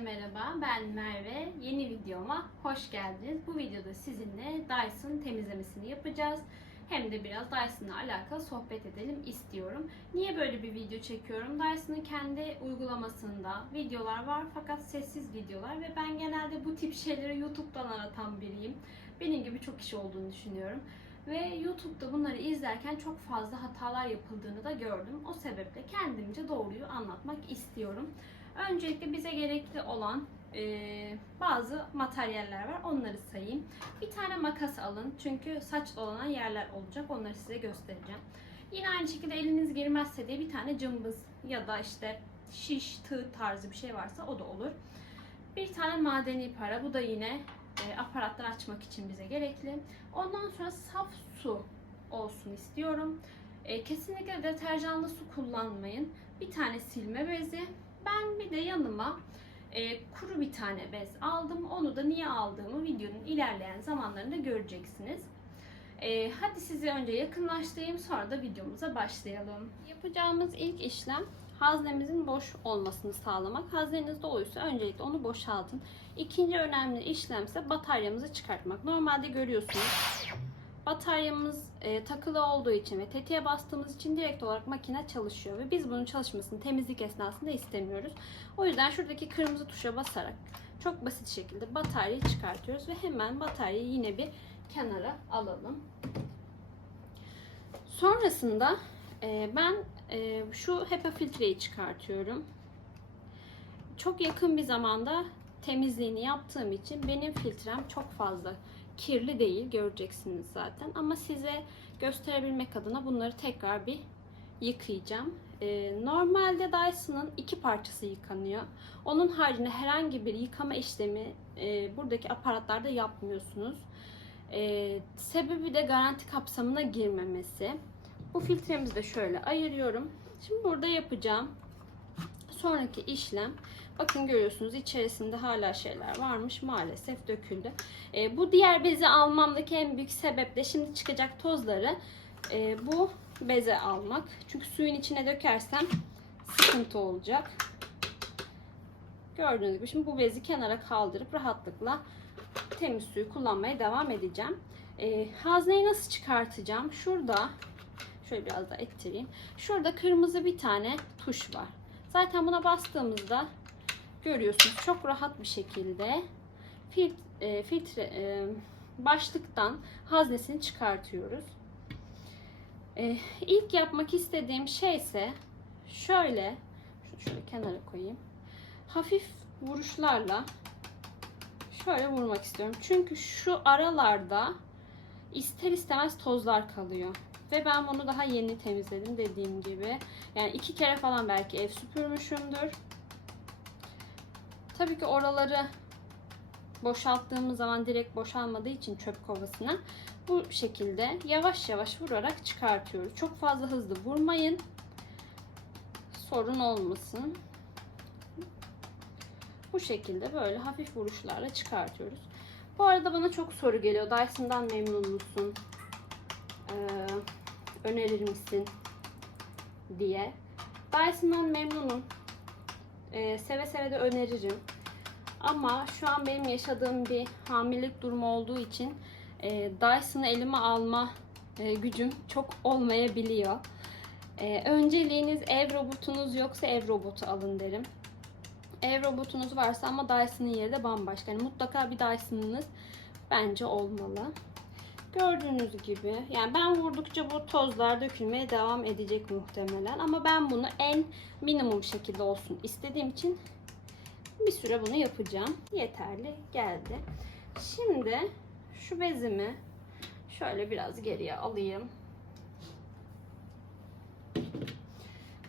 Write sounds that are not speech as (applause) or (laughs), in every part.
merhaba, ben Merve. Yeni videoma hoş geldiniz. Bu videoda sizinle Dyson temizlemesini yapacağız. Hem de biraz Dyson'la alakalı sohbet edelim istiyorum. Niye böyle bir video çekiyorum? Dyson'ın kendi uygulamasında videolar var fakat sessiz videolar ve ben genelde bu tip şeyleri YouTube'dan aratan biriyim. Benim gibi çok kişi olduğunu düşünüyorum. Ve YouTube'da bunları izlerken çok fazla hatalar yapıldığını da gördüm. O sebeple kendimce doğruyu anlatmak istiyorum. Öncelikle bize gerekli olan e, bazı materyaller var. Onları sayayım. Bir tane makas alın. Çünkü saç dolanan yerler olacak. Onları size göstereceğim. Yine aynı şekilde eliniz girmezse diye bir tane cımbız ya da işte şiş, tığ tarzı bir şey varsa o da olur. Bir tane madeni para. Bu da yine e, aparatları açmak için bize gerekli. Ondan sonra saf su olsun istiyorum. E, kesinlikle deterjanlı su kullanmayın. Bir tane silme bezi. Ben bir de yanıma e, kuru bir tane bez aldım. Onu da niye aldığımı videonun ilerleyen zamanlarında göreceksiniz. E, hadi sizi önce yakınlaştırayım sonra da videomuza başlayalım. Yapacağımız ilk işlem haznemizin boş olmasını sağlamak. Hazneniz doluysa öncelikle onu boşaltın. İkinci önemli işlem ise bataryamızı çıkartmak. Normalde görüyorsunuz bataryamız e, takılı olduğu için ve tetiğe bastığımız için direkt olarak makine çalışıyor ve biz bunun çalışmasını temizlik esnasında istemiyoruz. O yüzden şuradaki kırmızı tuşa basarak çok basit şekilde bataryayı çıkartıyoruz ve hemen bataryayı yine bir kenara alalım. Sonrasında e, ben e, şu HEPA filtreyi çıkartıyorum. Çok yakın bir zamanda temizliğini yaptığım için benim filtrem çok fazla kirli değil göreceksiniz zaten ama size gösterebilmek adına bunları tekrar bir yıkayacağım. Ee, normalde Dyson'ın iki parçası yıkanıyor. Onun haricinde herhangi bir yıkama işlemi e, buradaki aparatlarda yapmıyorsunuz. Ee, sebebi de garanti kapsamına girmemesi. Bu filtremizi de şöyle ayırıyorum. Şimdi burada yapacağım sonraki işlem bakın görüyorsunuz içerisinde hala şeyler varmış maalesef döküldü. E, bu diğer bezi almamdaki en büyük sebep de şimdi çıkacak tozları e, bu beze almak. Çünkü suyun içine dökersem sıkıntı olacak. Gördüğünüz gibi şimdi bu bezi kenara kaldırıp rahatlıkla temiz suyu kullanmaya devam edeceğim. E, hazneyi nasıl çıkartacağım? Şurada şöyle biraz da ettireyim. Şurada kırmızı bir tane tuş var. Zaten buna bastığımızda görüyorsunuz çok rahat bir şekilde fil, e, filtre e, başlıktan haznesini çıkartıyoruz. E, ilk yapmak istediğim şey ise şöyle şöyle kenara koyayım. Hafif vuruşlarla şöyle vurmak istiyorum. Çünkü şu aralarda ister istemez tozlar kalıyor. Ve ben bunu daha yeni temizledim dediğim gibi. Yani iki kere falan belki ev süpürmüşümdür. Tabii ki oraları boşalttığımız zaman direkt boşalmadığı için çöp kovasına bu şekilde yavaş yavaş vurarak çıkartıyoruz. Çok fazla hızlı vurmayın. Sorun olmasın. Bu şekilde böyle hafif vuruşlarla çıkartıyoruz. Bu arada bana çok soru geliyor. Dyson'dan memnun musun? Ee, önerir misin? diye. Dyson'dan memnunum. Ee, seve seve de öneririm. Ama şu an benim yaşadığım bir hamilelik durumu olduğu için e, Dyson'ı elime alma e, gücüm çok olmayabiliyor. E, önceliğiniz ev robotunuz yoksa ev robotu alın derim. Ev robotunuz varsa ama Dyson'ın yeri de bambaşka. Yani mutlaka bir Dyson'ınız bence olmalı. Gördüğünüz gibi yani ben vurdukça bu tozlar dökülmeye devam edecek muhtemelen ama ben bunu en minimum şekilde olsun istediğim için bir süre bunu yapacağım. Yeterli geldi. Şimdi şu bezimi şöyle biraz geriye alayım.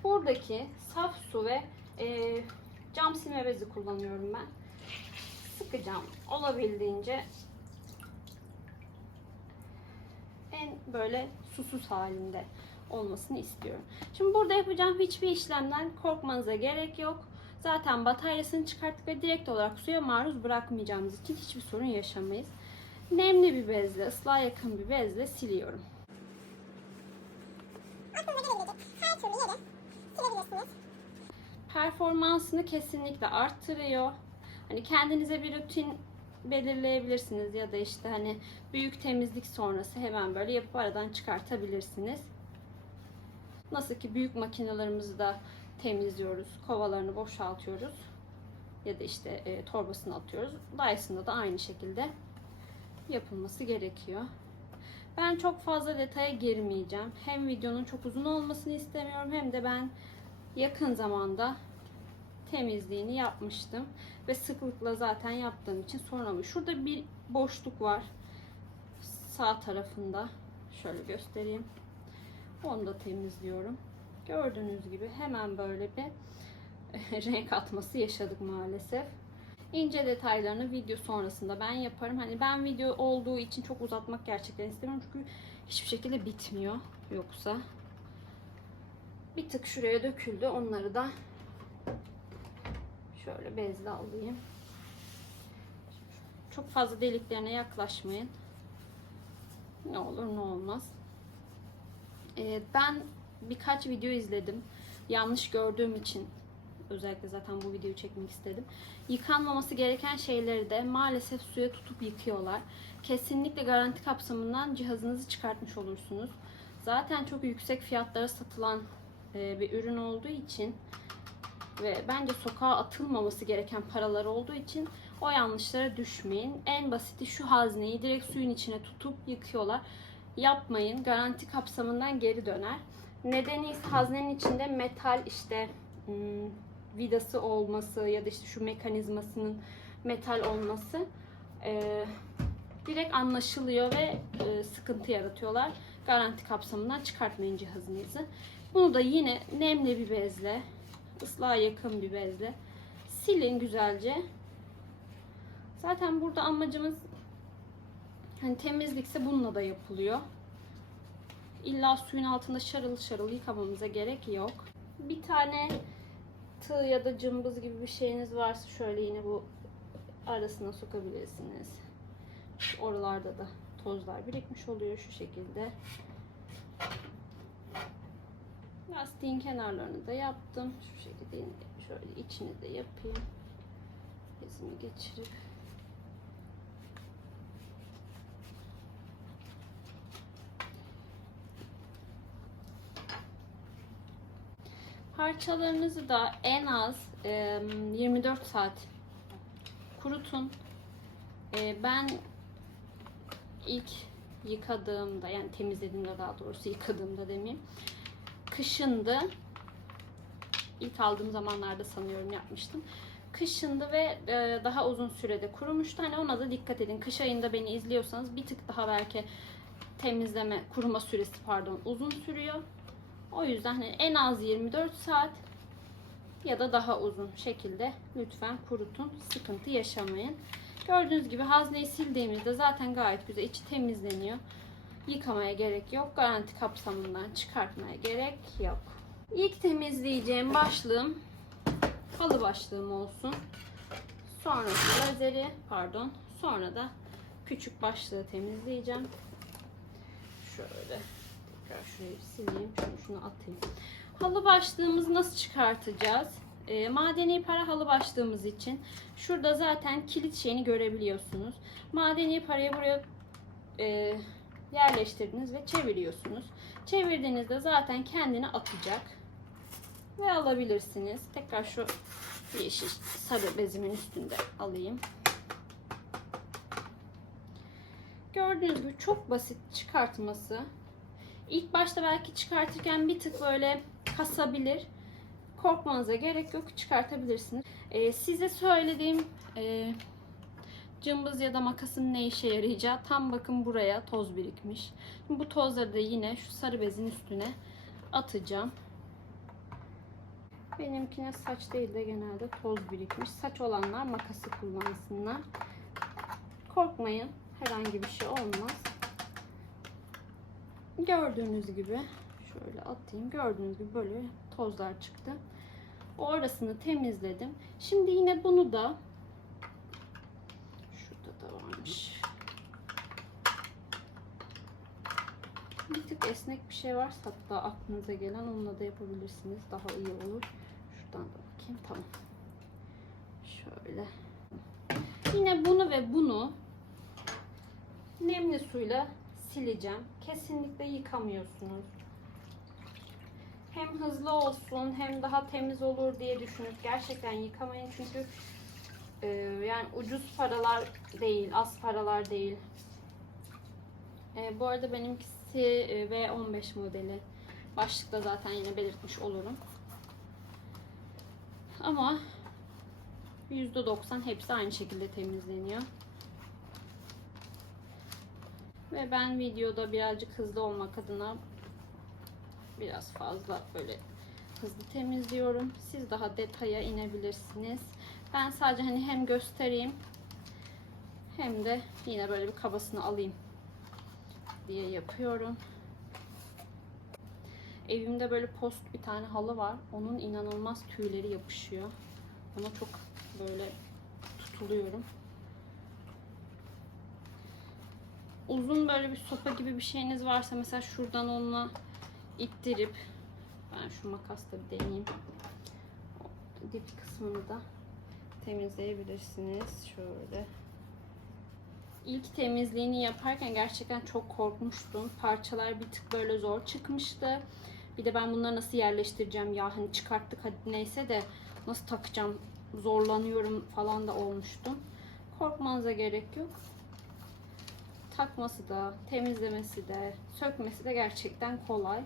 Buradaki saf su ve e, cam silme bezi kullanıyorum ben. Sıkacağım olabildiğince en böyle susuz halinde olmasını istiyorum. Şimdi burada yapacağım hiçbir işlemden korkmanıza gerek yok. Zaten bataryasını çıkarttık ve direkt olarak suya maruz bırakmayacağımız için hiçbir sorun yaşamayız. Nemli bir bezle, ıslığa yakın bir bezle siliyorum. Performansını kesinlikle arttırıyor. Hani kendinize bir rutin belirleyebilirsiniz ya da işte hani büyük temizlik sonrası hemen böyle yapıp aradan çıkartabilirsiniz. Nasıl ki büyük makinelerimizi de temizliyoruz, kovalarını boşaltıyoruz ya da işte e, torbasını atıyoruz. Dyson'da da aynı şekilde yapılması gerekiyor. Ben çok fazla detaya girmeyeceğim. Hem videonun çok uzun olmasını istemiyorum hem de ben yakın zamanda temizliğini yapmıştım ve sıklıkla zaten yaptığım için sorun Şurada bir boşluk var sağ tarafında. Şöyle göstereyim. Onu da temizliyorum. Gördüğünüz gibi hemen böyle bir renk atması yaşadık maalesef. İnce detaylarını video sonrasında ben yaparım. Hani ben video olduğu için çok uzatmak gerçekten istemiyorum çünkü hiçbir şekilde bitmiyor yoksa. Bir tık şuraya döküldü. Onları da şöyle bezle alayım. Çok fazla deliklerine yaklaşmayın. Ne olur ne olmaz. Ee, ben birkaç video izledim. Yanlış gördüğüm için özellikle zaten bu videoyu çekmek istedim. Yıkanmaması gereken şeyleri de maalesef suya tutup yıkıyorlar. Kesinlikle garanti kapsamından cihazınızı çıkartmış olursunuz. Zaten çok yüksek fiyatlara satılan e, bir ürün olduğu için ve bence sokağa atılmaması gereken paralar olduğu için o yanlışlara düşmeyin. En basiti şu hazneyi direkt suyun içine tutup yıkıyorlar. Yapmayın. Garanti kapsamından geri döner. Nedeni ise haznenin içinde metal işte hmm, vidası olması ya da işte şu mekanizmasının metal olması e, direkt anlaşılıyor ve e, sıkıntı yaratıyorlar. Garanti kapsamından çıkartmayın cihazınızı. Bunu da yine nemli bir bezle, ıslığa yakın bir bezle silin güzelce. Zaten burada amacımız hani temizlikse bununla da yapılıyor. İlla suyun altında şarıl şarıl yıkamamıza gerek yok. Bir tane tığ ya da cımbız gibi bir şeyiniz varsa şöyle yine bu arasına sokabilirsiniz. Oralarda da tozlar birikmiş oluyor şu şekilde. Lastiğin kenarlarını da yaptım. Şu şekilde şöyle içini de yapayım. Bezimi geçirip Parçalarınızı da en az e, 24 saat kurutun. Ben ilk yıkadığımda yani temizlediğimde daha doğrusu yıkadığımda demeyeyim. Kışındı. İlk aldığım zamanlarda sanıyorum yapmıştım. Kışındı ve e, daha uzun sürede kurumuştu. Hani ona da dikkat edin. Kış ayında beni izliyorsanız bir tık daha belki temizleme, kuruma süresi pardon uzun sürüyor. O yüzden hani en az 24 saat ya da daha uzun şekilde lütfen kurutun. Sıkıntı yaşamayın. Gördüğünüz gibi hazneyi sildiğimizde zaten gayet güzel içi temizleniyor. Yıkamaya gerek yok. Garanti kapsamından çıkartmaya gerek yok. İlk temizleyeceğim başlığım halı başlığım olsun. Sonra lazeri pardon. Sonra da küçük başlığı temizleyeceğim. Şöyle tekrar şurayı sileyim. Şunu, şunu atayım. Halı başlığımızı nasıl çıkartacağız? E, madeni para halı başlığımız için şurada zaten kilit şeyini görebiliyorsunuz. Madeni parayı buraya e, yerleştirdiniz ve çeviriyorsunuz. Çevirdiğinizde zaten kendini atacak ve alabilirsiniz. Tekrar şu yeşil sarı bezimin üstünde alayım. Gördüğünüz gibi çok basit çıkartması. İlk başta belki çıkartırken bir tık böyle kasabilir. Korkmanıza gerek yok. Çıkartabilirsiniz. Ee, size söylediğim e, cımbız ya da makasın ne işe yarayacağı tam bakın buraya toz birikmiş. Şimdi bu tozları da yine şu sarı bezin üstüne atacağım. Benimkine saç değil de genelde toz birikmiş. Saç olanlar makası kullansınlar. Korkmayın. Herhangi bir şey olmaz. Gördüğünüz gibi şöyle atayım. Gördüğünüz gibi böyle tozlar çıktı. Orasını temizledim. Şimdi yine bunu da varmış. Bir tık esnek bir şey varsa hatta aklınıza gelen onunla da yapabilirsiniz. Daha iyi olur. Şuradan da bakayım. Tamam. Şöyle. Yine bunu ve bunu nemli suyla sileceğim. Kesinlikle yıkamıyorsunuz. Hem hızlı olsun hem daha temiz olur diye düşünüp gerçekten yıkamayın çünkü e, yani ucuz paralar değil, az paralar değil. E, bu arada benimkisi e, V15 modeli. Başlıkta zaten yine belirtmiş olurum. Ama %90 hepsi aynı şekilde temizleniyor. Ve ben videoda birazcık hızlı olmak adına biraz fazla böyle hızlı temizliyorum. Siz daha detaya inebilirsiniz. Ben sadece hani hem göstereyim hem de yine böyle bir kabasını alayım diye yapıyorum. Evimde böyle post bir tane halı var. Onun inanılmaz tüyleri yapışıyor. Ona çok böyle tutuluyorum. Uzun böyle bir sopa gibi bir şeyiniz varsa mesela şuradan onunla ittirip ben şu makasla bir deneyeyim. Dip kısmını da temizleyebilirsiniz. Şöyle. İlk temizliğini yaparken gerçekten çok korkmuştum. Parçalar bir tık böyle zor çıkmıştı. Bir de ben bunları nasıl yerleştireceğim ya hani çıkarttık hadi neyse de nasıl takacağım zorlanıyorum falan da olmuştum. Korkmanıza gerek yok. Takması da, temizlemesi de, sökmesi de gerçekten kolay.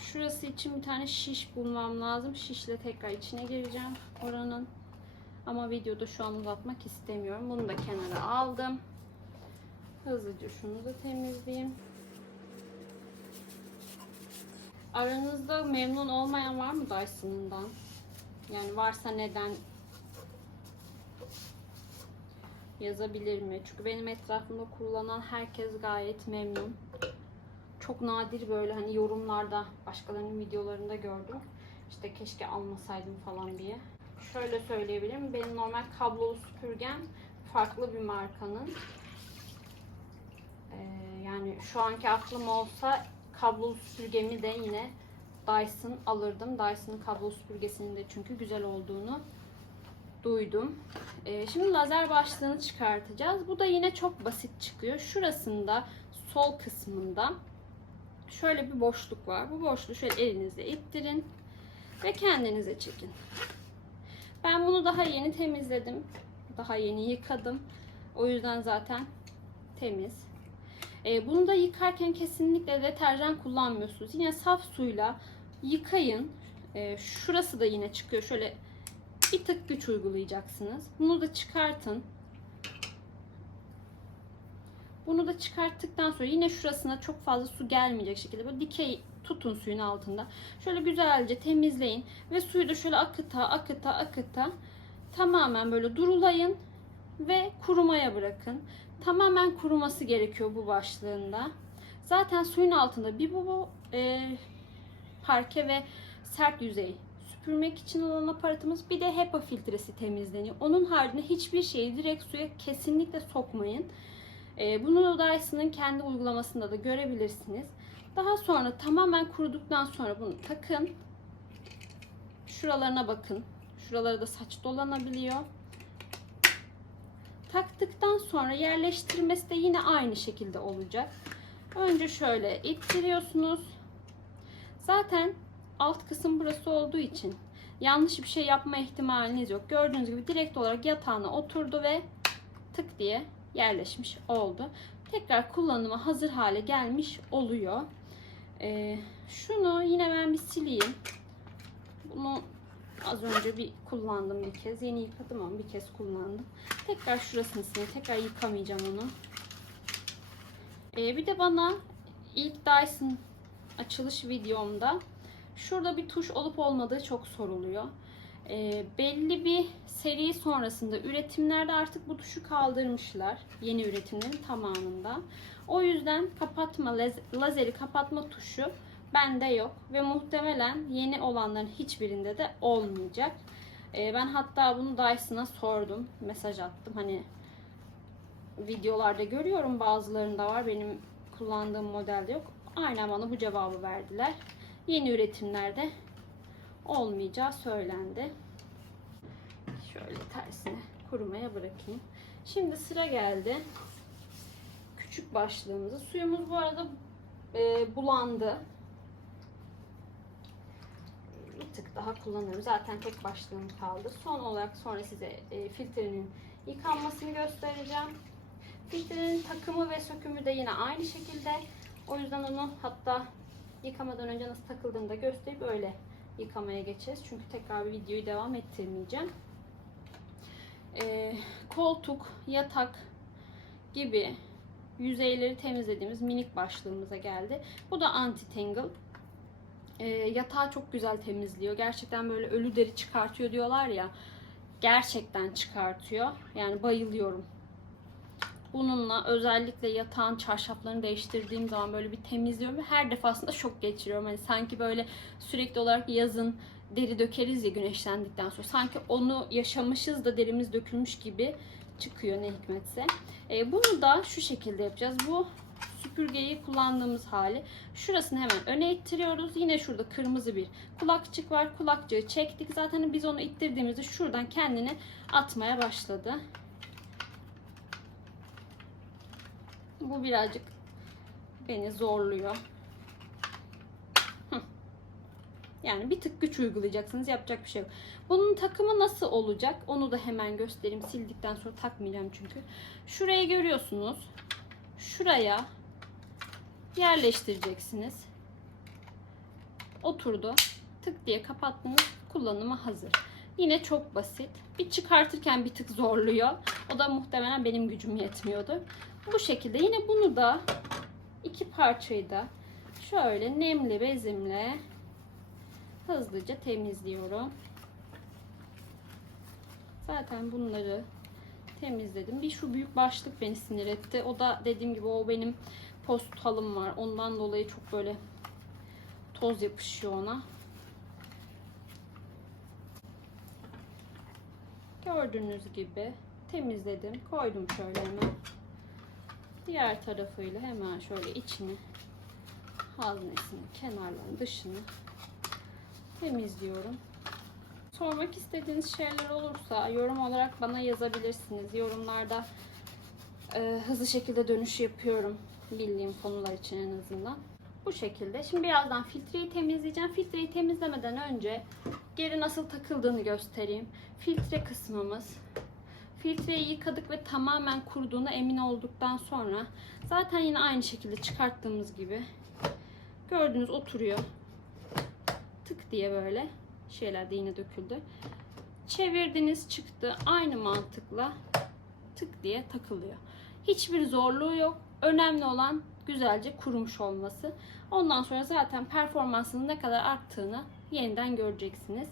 Şurası için bir tane şiş bulmam lazım. Şişle tekrar içine gireceğim oranın. Ama videoda şu an uzatmak istemiyorum. Bunu da kenara aldım. Hızlıca şunu da temizleyeyim. Aranızda memnun olmayan var mı Dyson'ından? Yani varsa neden yazabilir mi? Çünkü benim etrafımda kullanan herkes gayet memnun. Çok nadir böyle hani yorumlarda başkalarının videolarında gördüm. İşte keşke almasaydım falan diye. Şöyle söyleyebilirim. Benim normal kablolu süpürgem farklı bir markanın. Ee, yani şu anki aklım olsa kablolu süpürgemi de yine Dyson alırdım. Dyson'ın kablolu süpürgesinin de çünkü güzel olduğunu duydum. Ee, şimdi lazer başlığını çıkartacağız. Bu da yine çok basit çıkıyor. Şurasında sol kısmında şöyle bir boşluk var. Bu boşluğu şöyle elinizle ittirin ve kendinize çekin. Ben bunu daha yeni temizledim. Daha yeni yıkadım. O yüzden zaten temiz. Ee, bunu da yıkarken kesinlikle deterjan kullanmıyorsunuz. Yine saf suyla yıkayın. Ee, şurası da yine çıkıyor. Şöyle bir tık güç uygulayacaksınız. Bunu da çıkartın. Bunu da çıkarttıktan sonra yine şurasına çok fazla su gelmeyecek şekilde böyle dikey tutun suyun altında. Şöyle güzelce temizleyin ve suyu da şöyle akıta akıta akıta tamamen böyle durulayın ve kurumaya bırakın. Tamamen kuruması gerekiyor bu başlığında. Zaten suyun altında bir bu, bu e, parke ve sert yüzey süpürmek için olan aparatımız bir de HEPA filtresi temizleniyor. Onun haricinde hiçbir şeyi direkt suya kesinlikle sokmayın. E, bunu Dyson'ın kendi uygulamasında da görebilirsiniz. Daha sonra tamamen kuruduktan sonra bunu takın. Şuralarına bakın. Şuralara da saç dolanabiliyor. Taktıktan sonra yerleştirmesi de yine aynı şekilde olacak. Önce şöyle ittiriyorsunuz. Zaten alt kısım burası olduğu için yanlış bir şey yapma ihtimaliniz yok. Gördüğünüz gibi direkt olarak yatağına oturdu ve tık diye yerleşmiş oldu. Tekrar kullanıma hazır hale gelmiş oluyor. Ee, şunu yine ben bir sileyim. Bunu az önce bir kullandım bir kez. Yeni yıkadım ama bir kez kullandım. Tekrar şurasını sileyim. Tekrar yıkamayacağım onu. Ee, bir de bana ilk Dyson açılış videomda şurada bir tuş olup olmadığı çok soruluyor. Ee, belli bir seri sonrasında üretimlerde artık bu tuşu kaldırmışlar. Yeni üretimlerin tamamında. O yüzden kapatma laz- lazeri kapatma tuşu bende yok ve muhtemelen yeni olanların hiçbirinde de olmayacak. Ee, ben hatta bunu Dyson'a sordum. Mesaj attım. Hani videolarda görüyorum bazılarında var. Benim kullandığım modelde yok. Aynen bana bu cevabı verdiler. Yeni üretimlerde olmayacağı söylendi. Şöyle tersine kurumaya bırakayım. Şimdi sıra geldi. Küçük başlığımızı. Suyumuz bu arada e, bulandı. Bir tık daha kullanırım. Zaten tek başlığım kaldı. Son olarak sonra size e, filtrenin yıkanmasını göstereceğim. Filtrenin takımı ve sökümü de yine aynı şekilde. O yüzden onu hatta yıkamadan önce nasıl takıldığını da gösterip öyle yıkamaya geçeceğiz. Çünkü tekrar bir videoyu devam ettirmeyeceğim. Ee, koltuk, yatak gibi yüzeyleri temizlediğimiz minik başlığımıza geldi. Bu da anti-tangle. Ee, yatağı çok güzel temizliyor. Gerçekten böyle ölü deri çıkartıyor diyorlar ya. Gerçekten çıkartıyor. Yani bayılıyorum. Bununla özellikle yatağın çarşaflarını değiştirdiğim zaman böyle bir temizliyorum ve her defasında şok geçiriyorum. Hani sanki böyle sürekli olarak yazın deri dökeriz ya güneşlendikten sonra. Sanki onu yaşamışız da derimiz dökülmüş gibi çıkıyor ne hikmetse. Ee, bunu da şu şekilde yapacağız. Bu süpürgeyi kullandığımız hali. Şurasını hemen öne ittiriyoruz. Yine şurada kırmızı bir kulakçık var. Kulakçığı çektik. Zaten biz onu ittirdiğimizde şuradan kendini atmaya başladı. Bu birazcık beni zorluyor. Yani bir tık güç uygulayacaksınız. Yapacak bir şey yok. Bunun takımı nasıl olacak? Onu da hemen göstereyim. Sildikten sonra takmayacağım çünkü. Şurayı görüyorsunuz. Şuraya yerleştireceksiniz. Oturdu. Tık diye kapattınız. Kullanıma hazır. Yine çok basit. Bir çıkartırken bir tık zorluyor. O da muhtemelen benim gücüm yetmiyordu. Bu şekilde yine bunu da iki parçayı da şöyle nemli bezimle hızlıca temizliyorum. Zaten bunları temizledim. Bir şu büyük başlık beni sinir etti. O da dediğim gibi o benim post halım var. Ondan dolayı çok böyle toz yapışıyor ona. Gördüğünüz gibi temizledim. Koydum şöyle hemen. Diğer tarafıyla hemen şöyle içini, haznesini, kenarlarını, dışını temizliyorum. Sormak istediğiniz şeyler olursa yorum olarak bana yazabilirsiniz. Yorumlarda e, hızlı şekilde dönüş yapıyorum. Bildiğim konular için en azından. Bu şekilde. Şimdi birazdan filtreyi temizleyeceğim. Filtreyi temizlemeden önce geri nasıl takıldığını göstereyim. Filtre kısmımız. Filtreyi yıkadık ve tamamen kuruduğuna emin olduktan sonra zaten yine aynı şekilde çıkarttığımız gibi gördüğünüz oturuyor. Tık diye böyle şeyler de yine döküldü. Çevirdiniz çıktı. Aynı mantıkla tık diye takılıyor. Hiçbir zorluğu yok. Önemli olan güzelce kurumuş olması. Ondan sonra zaten performansının ne kadar arttığını yeniden göreceksiniz.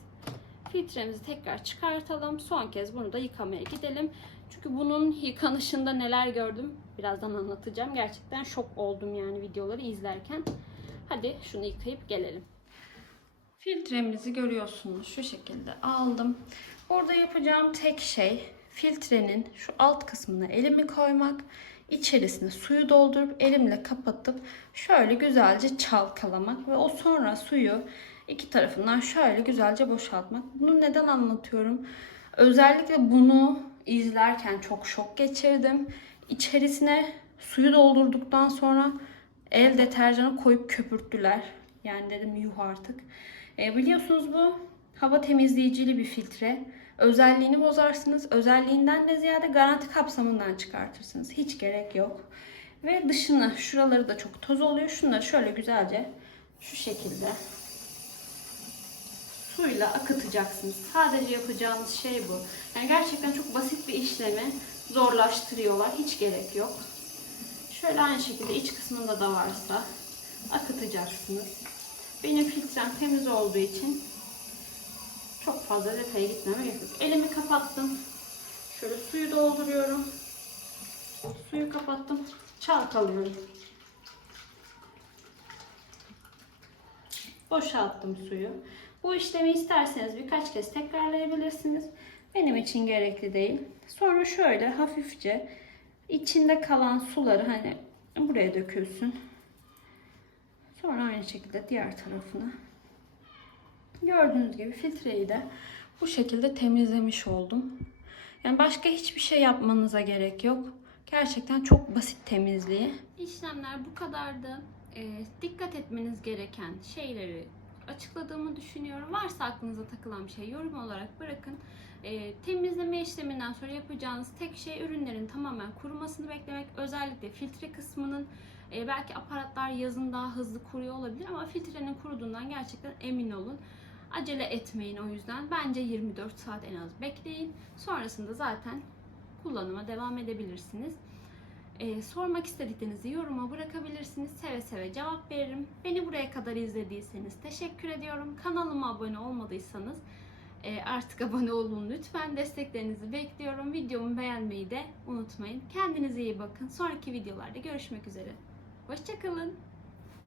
Filtremizi tekrar çıkartalım. Son kez bunu da yıkamaya gidelim. Çünkü bunun yıkanışında neler gördüm birazdan anlatacağım. Gerçekten şok oldum yani videoları izlerken. Hadi şunu yıkayıp gelelim. Filtremizi görüyorsunuz şu şekilde aldım. Burada yapacağım tek şey filtrenin şu alt kısmına elimi koymak. içerisine suyu doldurup elimle kapatıp şöyle güzelce çalkalamak ve o sonra suyu iki tarafından şöyle güzelce boşaltmak. Bunu neden anlatıyorum? Özellikle bunu izlerken çok şok geçirdim. İçerisine suyu doldurduktan sonra el deterjanı koyup köpürttüler. Yani dedim yuh artık. E, biliyorsunuz bu hava temizleyicili bir filtre. Özelliğini bozarsınız. Özelliğinden de ziyade garanti kapsamından çıkartırsınız. Hiç gerek yok. Ve dışını, şuraları da çok toz oluyor. Şunları şöyle güzelce şu şekilde suyla akıtacaksınız. Sadece yapacağınız şey bu. Yani gerçekten çok basit bir işlemi zorlaştırıyorlar. Hiç gerek yok. Şöyle aynı şekilde iç kısmında da varsa akıtacaksınız. Benim filtrem temiz olduğu için çok fazla detaya gitmeme gerek yok. Elimi kapattım. Şöyle suyu dolduruyorum. Suyu kapattım. Çalkalıyorum. Boşalttım suyu. Bu işlemi isterseniz birkaç kez tekrarlayabilirsiniz. Benim için gerekli değil. Sonra şöyle hafifçe içinde kalan suları hani buraya dökülsün. Sonra aynı şekilde diğer tarafına. Gördüğünüz gibi filtreyi de bu şekilde temizlemiş oldum. Yani başka hiçbir şey yapmanıza gerek yok. Gerçekten çok basit temizliği. İşlemler bu kadardı. Ee, dikkat etmeniz gereken şeyleri açıkladığımı düşünüyorum. Varsa aklınıza takılan bir şey yorum olarak bırakın. Ee, temizleme işleminden sonra yapacağınız tek şey ürünlerin tamamen kurumasını beklemek. Özellikle filtre kısmının e, belki aparatlar yazın daha hızlı kuruyor olabilir ama filtrenin kuruduğundan gerçekten emin olun. Acele etmeyin o yüzden. Bence 24 saat en az bekleyin. Sonrasında zaten kullanıma devam edebilirsiniz. Ee, sormak istediklerinizi yoruma bırakabilirsiniz. Seve seve cevap veririm. Beni buraya kadar izlediyseniz teşekkür ediyorum. Kanalıma abone olmadıysanız e, artık (laughs) abone olun lütfen. Desteklerinizi bekliyorum. Videomu beğenmeyi de unutmayın. Kendinize iyi bakın. Sonraki videolarda görüşmek üzere. Hoşçakalın.